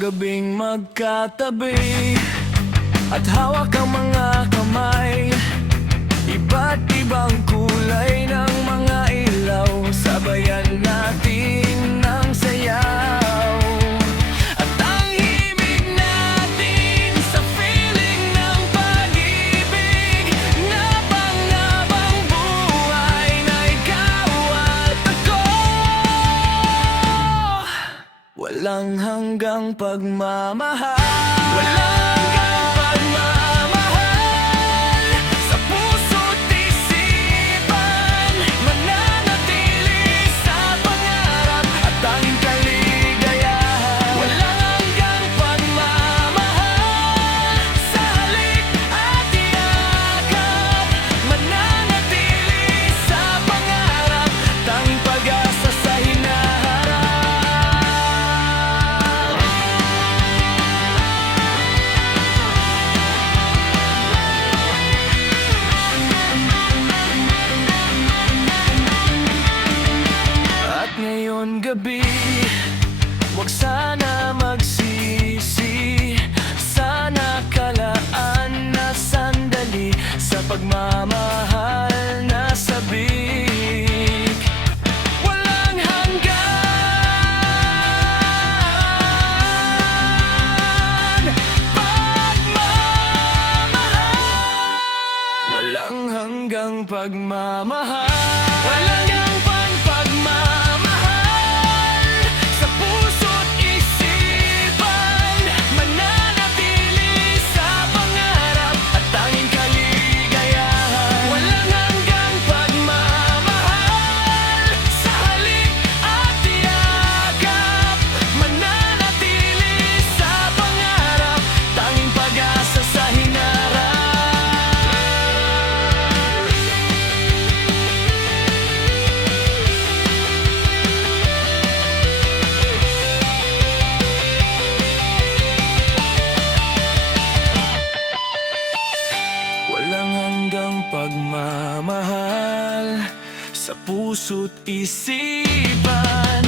gabing magkatabi at hawak ang mga kamay, iba't ibang kulay ng mga ilaw, sabayan natin ng sayaw. At ang himig natin sa feeling ng pag-ibig, na pangarapang buhay na ikaw at ako. Walang hanggang pagmamahal, walang hanggang pagmamahal, sa puso't isipan, mananatili sa pangarap at tanging kaligayahan. Walang hanggang pagmamahal, sa halik at yakap, mananatili sa pangarap, tanging pag-asa sa hinaharap. At ngayon gabi, wag sana magsisi, sana kalaan na sandali sa pagmamahal na sabik. Walang hanggan pagmamahal, walang hanggang pagmamahal, walang hanggang pagmamahal, sa puso't isipan, mananatili sa pangarap at tanging kaligayahan. Walang hanggang pagmamahal, sa halik at yakap, mananatili sa pangarap, tanging pag-asa sa hinaharap. Walang hanggang pagmamahal, sa puso't isipan,